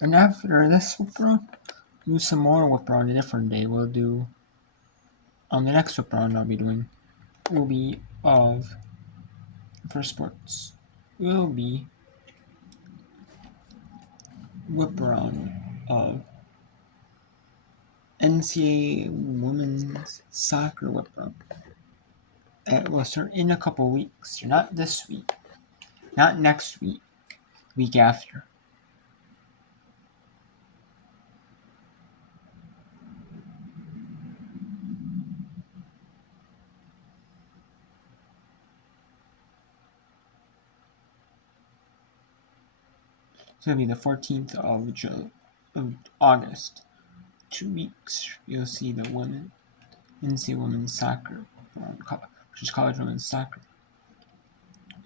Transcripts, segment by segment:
And after this whip around, do some more whip around a different day. We'll do on the next whip around I'll be doing will be of for sports. Will be whip around of NCAA women's soccer whip around. It will start in a couple weeks. Not this week. Not next week. Week after. It's going to be the 14th of August. 2 weeks, you'll see the women NCAA women's soccer, which is college women's soccer.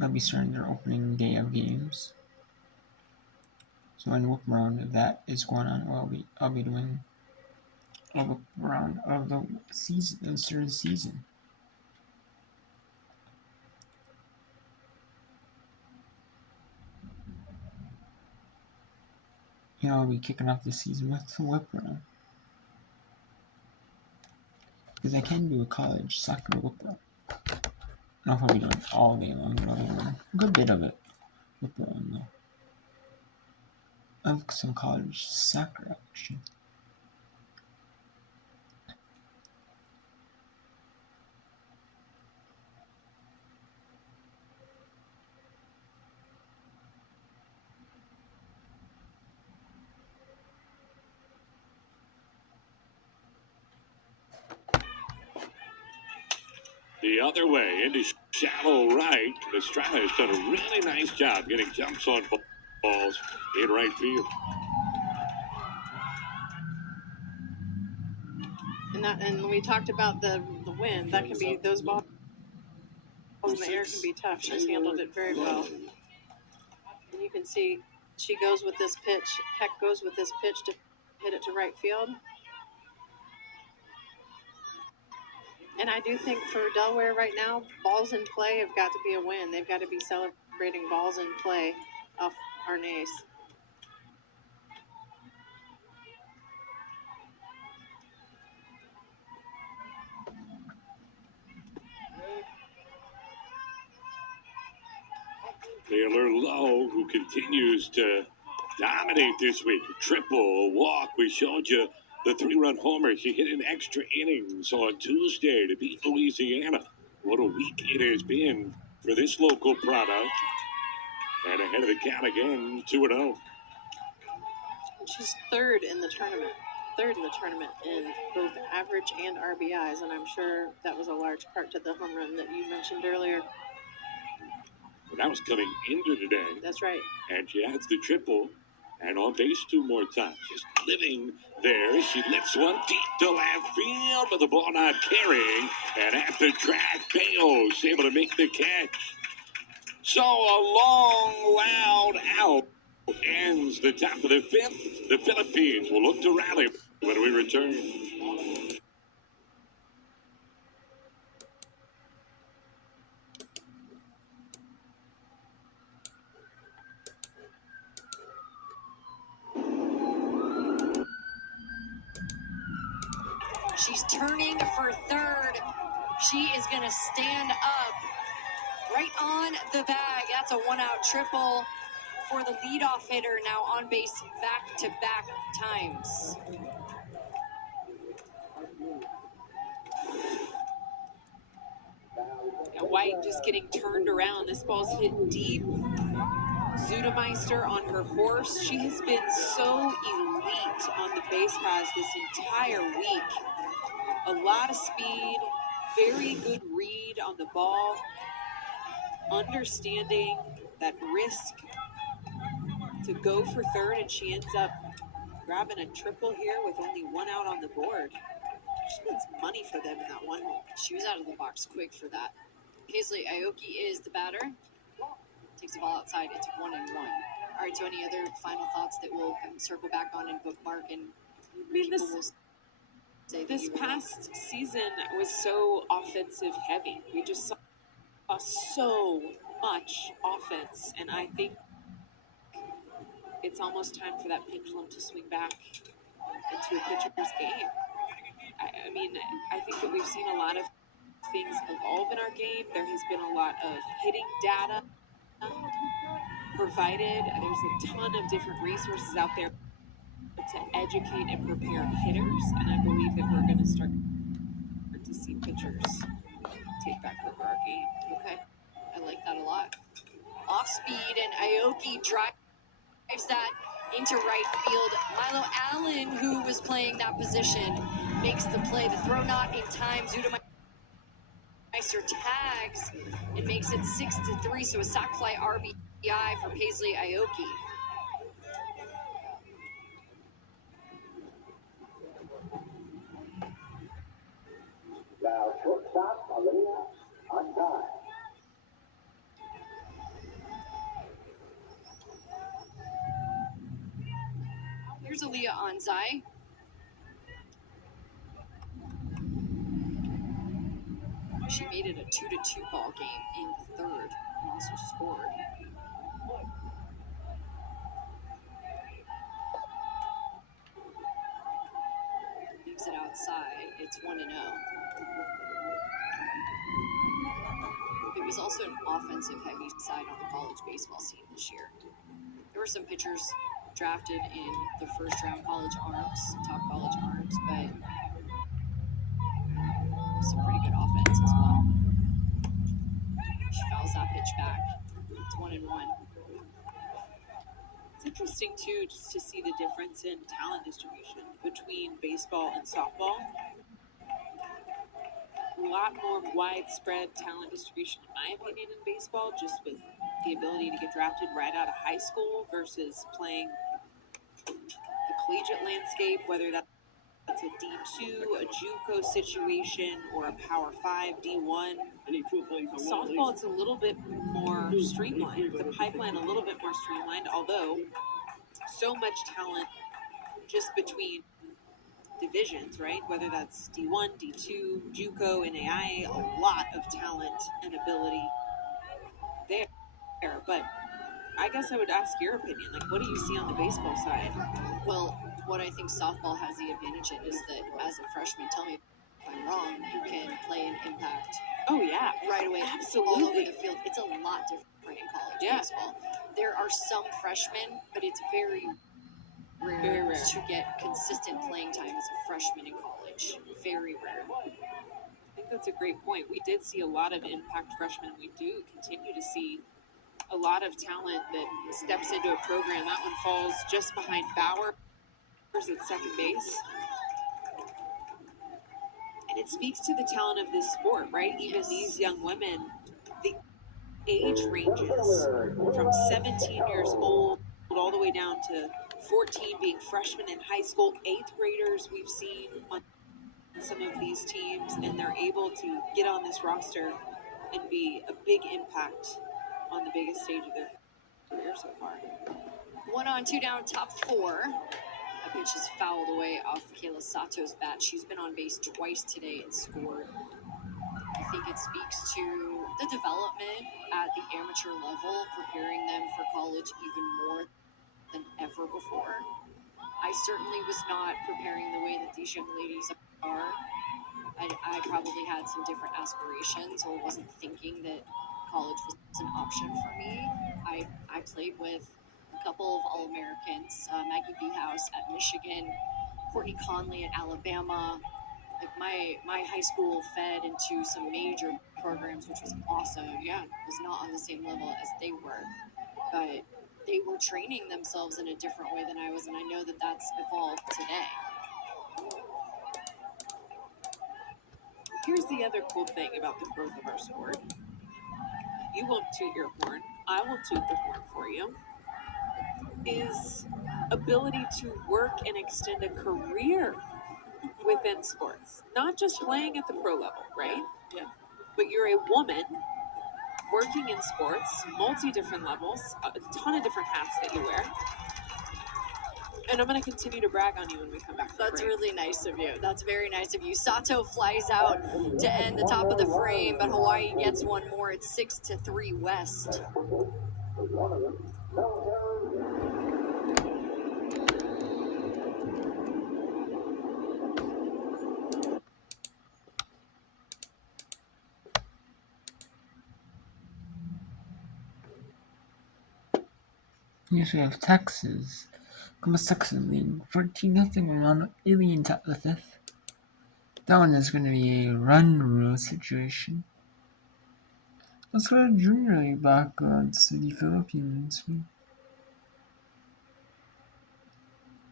They'll be starting their opening day of games. So in whip round that is going on, I'll be doing a whip round of the season, the start of the season. I'll be kicking off the season with the whip round. Because I can do a college soccer whip round. I don't know if I'll be doing it all day long, but I'll be doing a good bit of it. Whip round though. Of some college soccer action. The other way into shallow right. Estrada has done a really nice job getting jumps on balls in right field. And we talked about the wind. That can be those balls in the air can be tough. She's handled it very well. And you can see she goes with this pitch. Heck goes with this pitch to hit it to right field. And I do think for Delaware right now, balls in play have got to be a win. They've got to be celebrating balls in play off Arnaz. Taylor Lowe, who continues to dominate this week. Triple, a walk. We showed you the 3-run homer. She hit in extra innings on Tuesday to beat Louisiana. What a week it has been for this local product. And ahead of the count again, 2-0. She's third in the tournament in both average and RBIs, and I'm sure that was a large part to the home run that you mentioned earlier. Well, that was coming into today. That's right. And she adds the triple and on base 2 more times. She's living there. She lifts one deep to left field, but the ball not carrying. And at the track, Bayos able to make the catch. So a long, loud out ends the top of the 5th. The Philippines will look to rally when we return. She's turning for third. She is going to stand up right on the bag. That's a 1-out triple for the leadoff hitter, now on base back-to-back times. White just getting turned around. This ball's hit deep. Zudemeister on her horse. She has been so elite on the base paths this entire week. A lot of speed, very good read on the ball, understanding that risk to go for third, and she ends up grabbing a triple here with only 1 out on the board. She means money for them in that one. She was out of the box quick for that. Paisley Aoki is the batter. Takes the ball outside. It's 1-1. All right, so any other final thoughts that we'll circle back on and bookmark? And I mean, this past season was so offensive heavy. We just saw so much offense, and I think it's almost time for that pendulum to swing back into a pitcher's game. I mean, I think that we've seen a lot of things evolve in our game. There has been a lot of hitting data provided. There's a ton of different resources out there to educate and prepare hitters, and I believe that we're going to start to see pitchers take back over our game. Okay, I like that a lot. Off speed, and Aoki drives that into right field. Milo Allen, who was playing that position, makes the play. The throw not in time. Zudemeister tags and makes it 6-3. So a sac fly RBI for Paisley Aoki. Now, shortstop, Aliyah Anzai. Here's Aaliyah Anzai. She made it a 2-2 ball game in the third and also scored. Leaves it outside. It's 1-0. It was also an offensive heavy side on the college baseball scene this year. There were some pitchers drafted in the first round college arms, top college arms, but some pretty good offense as well. She fouls that pitch back. It's 1-1. It's interesting too, just to see the difference in talent distribution between baseball and softball. A lot more widespread talent distribution, in my opinion, in baseball, just with the ability to get drafted right out of high school versus playing the collegiate landscape, whether that's a D2, a JUCO situation, or a Power 5, D1. Softball, it's a little bit more streamlined. The pipeline a little bit more streamlined, although so much talent just between divisions, right? Whether that's D1, D2, JUCO, NAIA, a lot of talent and ability there. But I guess I would ask your opinion. Like, what do you see on the baseball side? Well, what I think softball has the advantage in is that as a freshman, tell me if I'm wrong, you can play an impact Oh yeah, right away all over absolutely. the field. It's a lot different in college Yeah. baseball. There are some freshmen, but it's very rare, Very rare. to get consistent playing time as a freshman in college. Very rare. I think that's a great point. We did see a lot of impact freshmen. We do continue to see a lot of talent that steps into a program. That one falls just behind Bowers at second base. And it speaks to the talent of this sport, right? Even these young women, the age ranges from 17 years old all the way down to 14 being freshmen in high school, 8th graders we've seen on some of these teams, and they're able to get on this roster and be a big impact on the biggest stage of their career so far. 1 on 2 down, top 4. That pitch is fouled away off Kayla Sato's bat. She's been on base twice today and scored. I think it speaks to the development at the amateur level, preparing them for college even more than ever before. I certainly was not preparing the way that these young ladies are. I probably had some different aspirations or wasn't thinking that college was an option for me. I played with a couple of All-Americans, Maggie Behouse at Michigan, Courtney Conley at Alabama. Like my high school fed into some major programs, which was awesome. Yeah, it was not on the same level as they were, but they were training themselves in a different way than I was, and I know that that's evolved today. Here's the other cool thing about the growth of our sport. You won't toot your horn, I will toot the horn for you, is ability to work and extend a career within sports. Not just playing at the pro level, right? Yeah. But you're a woman working in sports, multi-different levels, a ton of different hats that you wear. And I'm going to continue to brag on you when we come back. That's really nice of you. That's very nice of you. Sato flies out to end the top of the frame, but Hawaii gets one more. It's 6-3 West. Next we have Texas. Columbus, Texas leading 14-0 on Alien top of the 5th. That one is going to be a run rule situation. Let's go to Junior League backgrounds to the Philippines.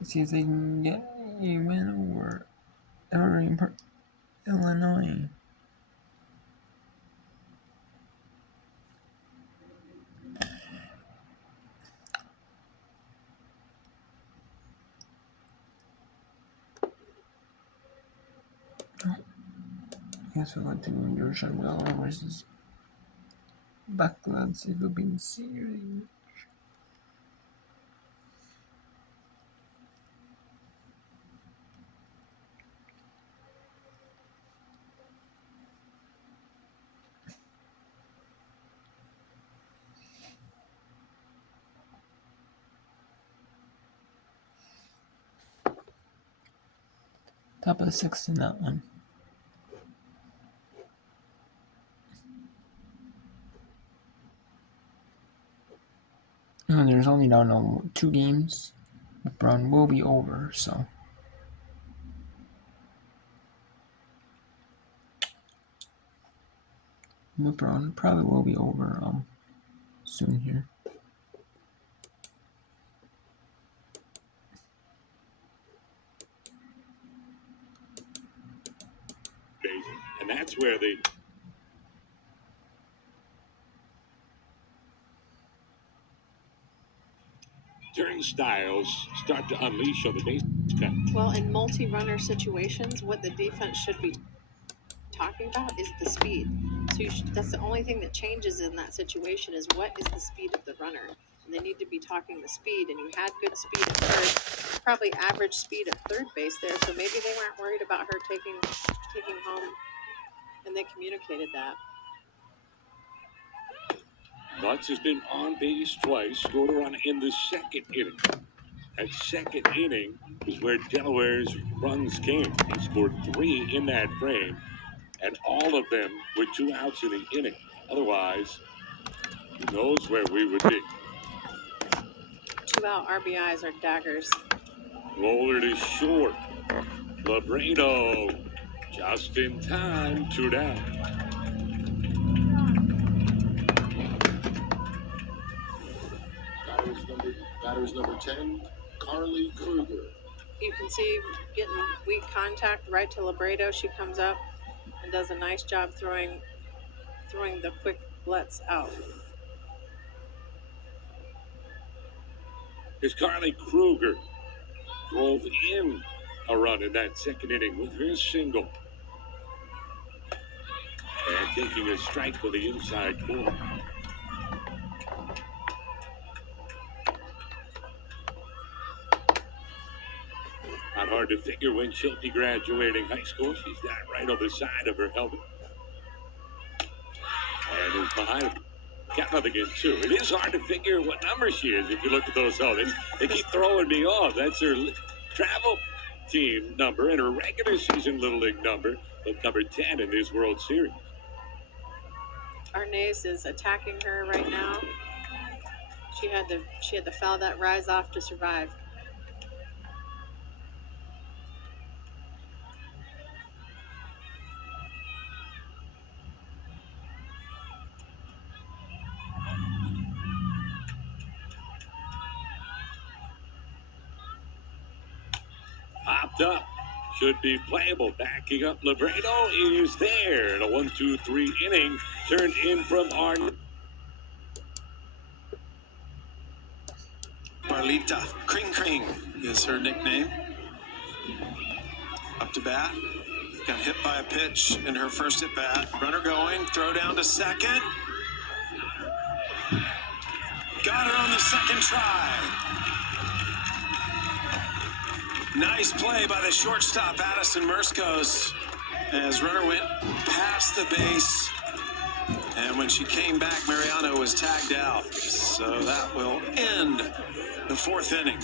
Let's see if they can get a win over Illinois. I guess we're going to Georgia Miller versus Backlands Philippines series. Top of the 6th in that one. And there's only now 2 games. LeBron will be over, so. LeBron probably will be over soon here. And that's where they turnstiles start to unleash on the base. Well, in multi-runner situations, what the defense should be talking about is the speed. So that's the only thing that changes in that situation is what is the speed of the runner. And they need to be talking the speed, and you had good speed at third, probably average speed at third base there. So maybe they weren't worried about her taking home, and they communicated that. Lutz has been on base twice, scored a run in the 2nd inning. That 2nd inning is where Delaware's runs came. He scored 3 in that frame, and all of them with 2 outs in the inning. Otherwise, who knows where we would be. 2 out RBIs are daggers. Roller to short. Labredo just in time, 2 down. Batters number 10, Carly Kruger. You can see getting weak contact right to Labredo. She comes up and does a nice job throwing the quick lets out. Here's Carly Kruger. Drove in a run in that 2nd inning with her single. And taking a strike with the inside corner. Not hard to figure when she'll be graduating high school. She's got right on the side of her helmet. And is behind her. Got nothing in 2. It is hard to figure what number she is if you look at those helmets. They keep throwing me off. That's her travel team number and her regular season Little League number, but number 10 in this World Series. Arnaise is attacking her right now. She had to foul that rise off to survive. Popped up. Should be playable. Backing up. Labredo is there. And a 1-2-3 inning turned in from Arn. Marlita Kring Kring is her nickname. Up to bat. Got hit by a pitch in her first at bat. Runner going. Throw down to second. Got her on the 2nd try. Nice play by the shortstop, Addison Merskos, as runner went past the base. And when she came back, Mariano was tagged out. So that will end the 4th inning.